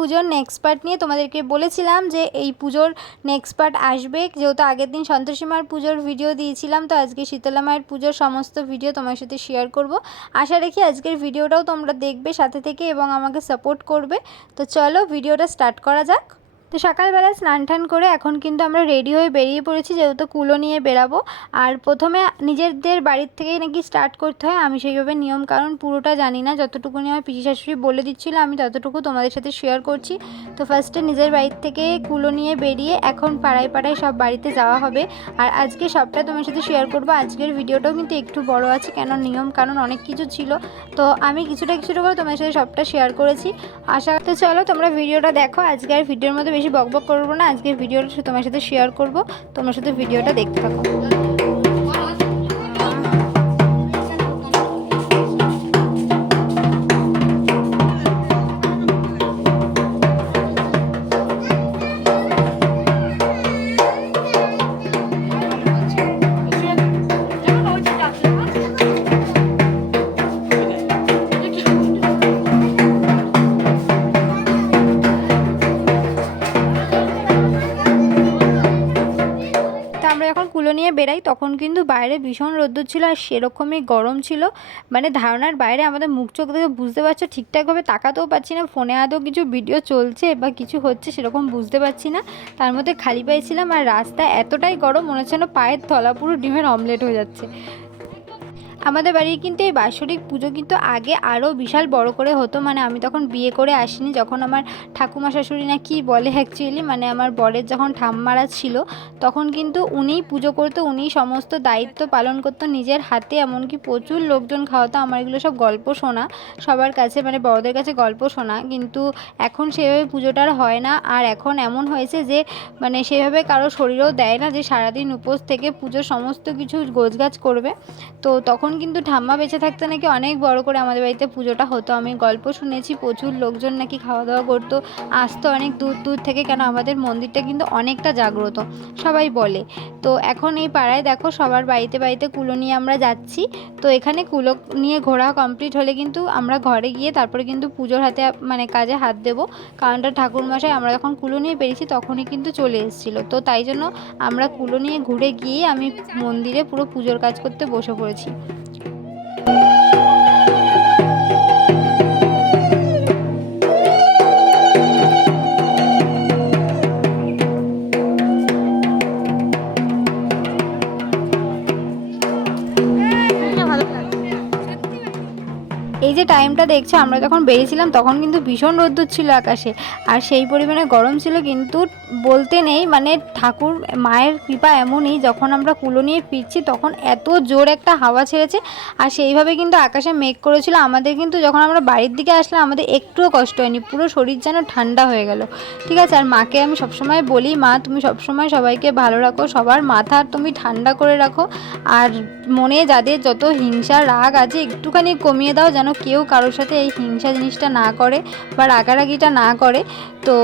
পুজোর next part নিয়ে তোমাদেরকে বলেছিলাম যে এই পুজোর নেক্সট পার্ট আসবে, যেহেতু আগের দিন সন্তোষী মার পুজোর ভিডিও দিয়েছিলাম, তো আজকে শীতলা মায়ের পুজোর সমস্ত ভিডিও তোমার সাথে শেয়ার করব। আশা রাখি আজকের ভিডিওটাও তোমরা দেখবে সাথে থেকে এবং আমাকে সাপোর্ট করবে। তো চলো ভিডিওটা স্টার্ট করা যাক। তো সকালবেলা স্নান টান করে এখন কিন্তু আমরা রেডি হয়ে বেরিয়ে পড়েছি, যেহেতু কুলো নিয়ে বেরাবো। আর প্রথমে নিজেদের বাড়ির থেকেই নাকি স্টার্ট করতে হয়, আমি সেইভাবে নিয়ম কারণ পুরোটা জানি না, যতটুকুনি আমার পিসি শাশুড়ি বলে দিচ্ছিলো আমি ততটুকু তোমাদের সাথে শেয়ার করছি। তো ফার্স্টে নিজের বাড়ির থেকে কুলো নিয়ে বেরিয়ে এখন পাড়ায় পাড়ায় সব বাড়িতে যাওয়া হবে। আর আজকে সবটা তোমার সাথে শেয়ার করবো। আজকের ভিডিওটাও কিন্তু একটু বড় আছে, কেন নিয়ম কারণ অনেক কিছু ছিল, তো আমি কিছুটা করে তোমার সাথে সবটা শেয়ার করেছি। আশা তো চলো তোমরা ভিডিওটা দেখো। আজকে আর ভিডিওর মধ্যে বেশি বকবক করবো না, আজকের ভিডিওটা তোমার সাথে শেয়ার করব, তোমার সাথে ভিডিওটা দেখতে থাকো। যখন কুলো নিয়ে বেরাই তখন কিন্তু বাইরে ভীষণ রোদ্দুর ছিল আর সেরকমই গরম ছিল, মানে ধারণার বাইরে। আমাদের মুখ চোখ দেখে বুঝতে পারছো, ঠিকঠাকভাবে তাকাতেও পারছি না, ফোনে আদৌ কিছু ভিডিও চলছে বা কিছু হচ্ছে সেরকম বুঝতে পারছি না। তার মধ্যে খালি পায়ে ছিলাম আর রাস্তা এতটাই গরম মনে হচ্ছে না পায়ের তলা পুরো ডিমের অমলেট হয়ে যাচ্ছে। আমাদের বাড়ির কিন্তু এই বাৎসরিক পুজো কিন্তু আগে আরও বিশাল বড় করে হতো, মানে আমি তখন বিয়ে করে আসিনি, যখন আমার ঠাকুমা শাশুড়ি না কি বলে অ্যাকচুয়ালি, মানে আমার বরের যখন ঠাম্মারা ছিল তখন কিন্তু উনিই পুজো করতো, উনিই সমস্ত দায়িত্ব পালন করতো নিজের হাতে, এমনকি প্রচুর লোকজন খাওয়াতো। আমার এগুলো সব গল্প শোনা, সবার কাছে মানে বড়দের কাছে গল্প শোনা, কিন্তু এখন সেভাবে পুজোটার হয় না। আর এখন এমন হয়েছে যে মানে সেভাবে কারো শরীরও দেয় না যে সারাদিন উপোস থেকে পুজোর সমস্ত কিছু গোছগাছ করবে। তো তখন কিন্তু ঠাম্মা বেঁচে থাকতে নাকি অনেক বড় করে আমাদের বাড়িতে পুজোটা হতো, আমি গল্প শুনেছি, প্রচুর লোকজন নাকি খাওয়া দাওয়া করতো, আসতো অনেক দূর দূর থেকে, কেন আমাদের মন্দিরটা কিন্তু অনেকটা জাগ্রত সবাই বলে। তো এখন এই পাড়ায় দেখো সবার বাড়িতে বাড়িতে কুলো নিয়ে আমরা যাচ্ছি। তো এখানে কুলো নিয়ে ঘোরা কমপ্লিট হলে কিন্তু আমরা ঘরে গিয়ে তারপরে কিন্তু পুজোর হাতে মানে কাজে হাত দেবো, কারণটা ঠাকুরমশাই আমরা যখন কুলো নিয়ে বেরিয়েছি তখনই কিন্তু চলে এসেছিলো। তো তাই জন্য আমরা কুলো নিয়ে ঘুরে গিয়ে আমি মন্দিরে পুরো পুজোর কাজ করতে বসে পড়েছি। এই যে টাইমটা দেখছো আমরা যখন বেরিয়েছিলাম তখন কিন্তু ভীষণ রোদ্দুর ছিল আকাশে, আর সেই পরিমাণে গরম ছিল, কিন্তু বলতে নেই মানে ঠাকুর মায়ের কৃপা এমনই, যখন আমরা কুলো নিয়ে ফিরছি তখন এত জোর একটা হাওয়া ছেড়েছে আর সেইভাবে কিন্তু আকাশে মেঘ করেছিল। আমাদের কিন্তু যখন আমরা বাড়ির দিকে আসলাম আমাদের একটুও কষ্ট হয়নি, পুরো শরীর যেন ঠান্ডা হয়ে গেল, ঠিক আছে। আর মাকে আমি সবসময় বলি, মা তুমি সবসময় সবাইকে ভালো রাখো, সবার মাথা তুমি ঠান্ডা করে রাখো, আর মনে যাদের যত হিংসা রাগ আছে একটুখানি কমিয়ে দাও, যেন কেউ কারোর সাথে এই হিংসা জিনিসটা না করে বা রাগারাগিটা না করে। তো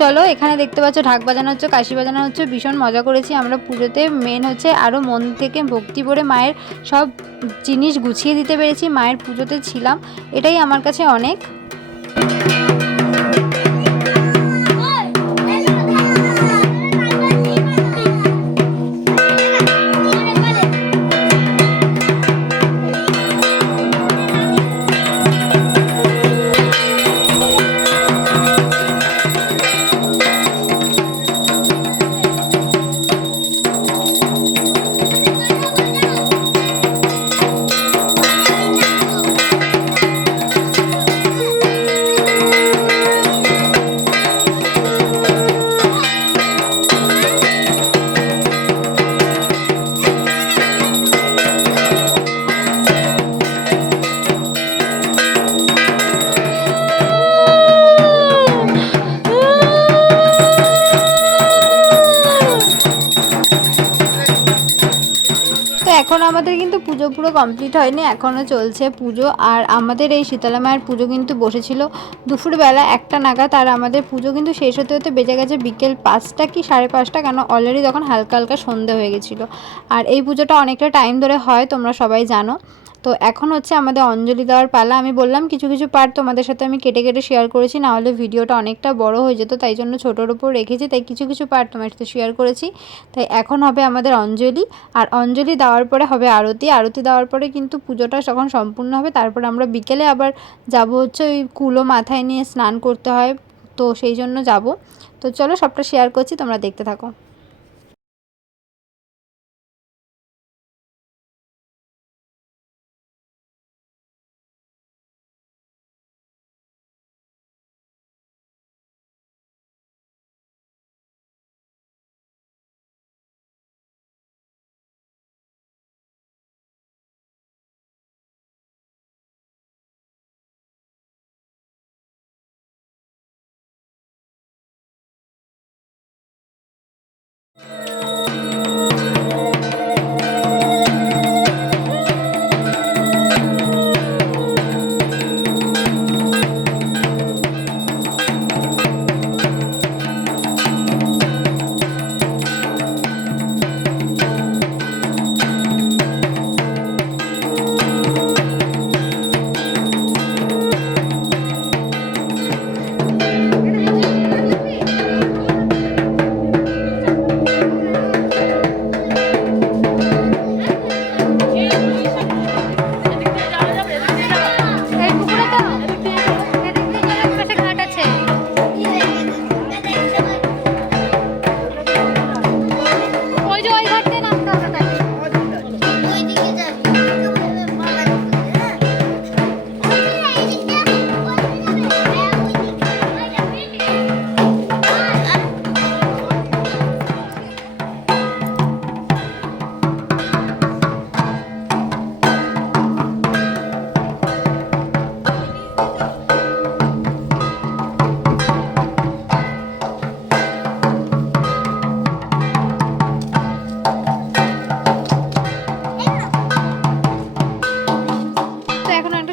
চলো এখানে দেখতে পাচ্ছ ঢাক বাজানো হচ্ছে, কাশি বাজানো হচ্ছে, ভীষণ মজা করেছি আমরা পুজোতে। মেন হচ্ছে আরও মন থেকে ভক্তি ভরে মায়ের সব জিনিস গুছিয়ে দিতে পেরেছি, মায়ের পুজোতে ছিলাম, এটাই আমার কাছে অনেক। এখন আমাদের কিন্তু পুজো পুরো কমপ্লিট হয়নি, এখনও চলছে পুজো। আর আমাদের এই শীতলা মায়ের পুজো কিন্তু বসেছিল দুপুরবেলা 1টা নাগাদ, আর আমাদের পুজো কিন্তু শেষ হতে হতে বেজে গেছে বিকেল 5টা কি 5:30, কেন অলরেডি তখন হালকা হালকা সন্ধে হয়ে গেছিলো। আর এই পুজোটা অনেকটা টাইম ধরে হয় তোমরা সবাই জানো। তো এখন হচ্ছে আমাদের অঞ্জলি দেওয়ার পালা। আমি বললাম কিছু কিছু পার্ট তোমাদের সাথে আমি কেটে কেটে শেয়ার করেছি, নাহলে ভিডিওটা অনেকটা বড় হয়ে যেত, তাই জন্য ছোটোর উপর রেখেছি, তাই কিছু কিছু পার্ট তোমার সাথে শেয়ার করেছি। তাই এখন হবে আমাদের অঞ্জলি, আর অঞ্জলি দেওয়ার পরে হবে আরতি। আরতি দেওয়ার পরে কিন্তু পুজোটা যখন সম্পূর্ণ হবে তারপরে আমরা বিকেলে আবার যাব হচ্ছে ওই কুলো মাথায় নিয়ে স্নান করতে হয়, তো সেই জন্য যাব। তো চলো সবটা শেয়ার করছি, তোমরা দেখতে থাকো।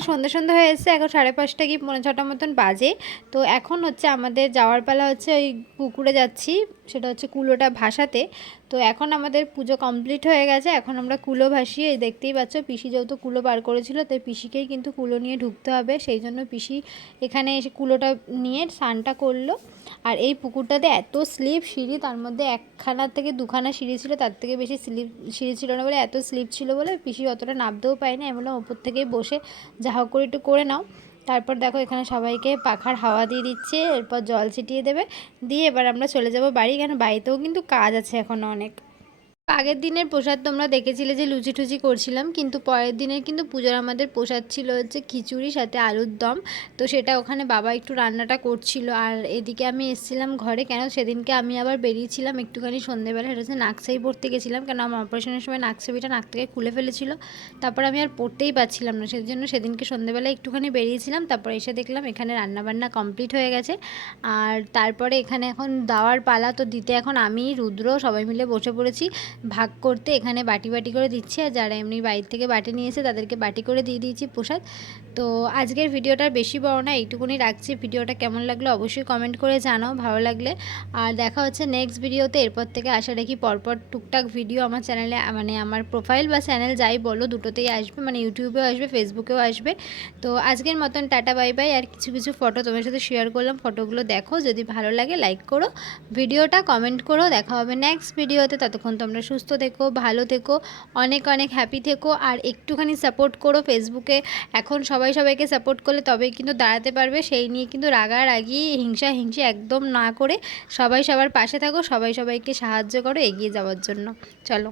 সন্ধ্যা সন্ধ্যা হয়ে এসেছে, এখন 5:30 কি 5:45 মতন বাজে। তো এখন হচ্ছে আমাদের যাওয়ার পালা, হচ্ছে ওই পুকুরে যাচ্ছি, সেটা হচ্ছে কুলোটা ভাসাতে। তো এখন আমাদের পুজো কমপ্লিট হয়ে গেছে, এখন আমরা কুলো ভাসিয়ে, দেখতেই পাচ্ছ পিসি যেহেতু কুলো বার করেছিল, তাই পিসিকেই কিন্তু কুলো নিয়ে ঢুকতে হবে, সেই জন্য পিসি এখানে এসে কুলোটা নিয়ে স্নানটা করলো। আর এই পুকুরটাতে এত স্লিপ সিঁড়ি, তার মধ্যে একখানা থেকে দুখানা সিঁড়ি ছিল, তার থেকে বেশি স্লিপ সিঁড়ি ছিল না বলে, এত স্লিপ ছিল বলে পিসি অতটা নামতেও পায়নি। আমি বললাম ওপর থেকেই বসে যা হোক করে একটু করে নাও। তারপর দেখো এখানে সবাইকে পাখার হাওয়া দিয়ে দিচ্ছে, এরপর জল ছিটিয়ে দেবে, দিয়ে এবার আমরা চলে যাব বাড়ি, কেন বাড়িতেও কিন্তু কাজ আছে এখনও অনেক। আগের দিনের প্রসাদ তোমরা দেখেছিলে যে লুচি টুচি করছিলাম, কিন্তু পরের দিনের কিন্তু পুজোর আমাদের প্রসাদ ছিল হচ্ছে খিচুড়ি সাথে আলুর দম। তো সেটা ওখানে বাবা একটু রান্নাটা করছিল, আর এদিকে আমি এসেছিলাম ঘরে, কেন সেদিনকে আমি আবার বেরিয়েছিলাম একটুখানি সন্ধ্যেবেলা, সেটা হচ্ছে নাকছাবি পড়তে গেছিলাম, কেন আমার অপারেশনের সময় নাকছাবিটা নাক থেকে খুলে ফেলেছিল, তারপর আমি আর পড়তেই পারছিলাম না, সেই জন্য সেদিনকে সন্ধ্যেবেলা একটুখানি বেরিয়েছিলাম। তারপর এসে দেখলাম এখানে রান্নাবান্না কমপ্লিট হয়ে গেছে, আর তারপরে এখানে এখন দাওয়ার পালা, তো দিতে এখন আমি রুদ্র সবাই মিলে বসে পড়েছি ভাগ করতে। এখানে বাটি বাটি করে দিচ্ছি, আর যারা এমনি বাইরে থেকে বাটি নিয়ে এসে তাদেরকে বাটি করে দিয়ে দিয়েছি প্রসাদ। তো আজকের ভিডিওটা বেশি বড় না, এইটুকুনি রাখছি। ভিডিওটা কেমন লাগলো অবশ্যই কমেন্ট করে জানাও ভালো লাগলে, আর দেখা হচ্ছে নেক্সট ভিডিওতে। এরপর থেকে আশা রাখি পরপর টুকটাক ভিডিও আমার চ্যানেলে, মানে আমার প্রোফাইল বা চ্যানেল যাই বলো দুটোতেই আসবে, মানে ইউটিউবেও আসবে ফেসবুকেও আসবে। তো আজকের মতন টাটা বাই বাই। আর কিছু কিছু ফটো তোমার সাথে শেয়ার করলাম, ফটোগুলো দেখো, যদি ভালো লাগে লাইক করো, ভিডিওটা কমেন্ট করো। দেখা হবে নেক্সট ভিডিওতে, ততক্ষণ তোমরা সুস্থ থেকো, ভালো থেকো, অনেক অনেক হ্যাপি থেকো, আর একটুখানি সাপোর্ট করো ফেসবুকে। এখন সবাই সবাইকে সাপোর্ট করলে তবেই কিন্তু দাঁড়াতে পারবে, সেই নিয়ে কিন্তু রাগারাগি হিংসা হিংসি একদম না করে সবাই সবার পাশে থাকো, সবাই সবাইকে সাহায্য করো এগিয়ে যাওয়ার জন্য। চলো।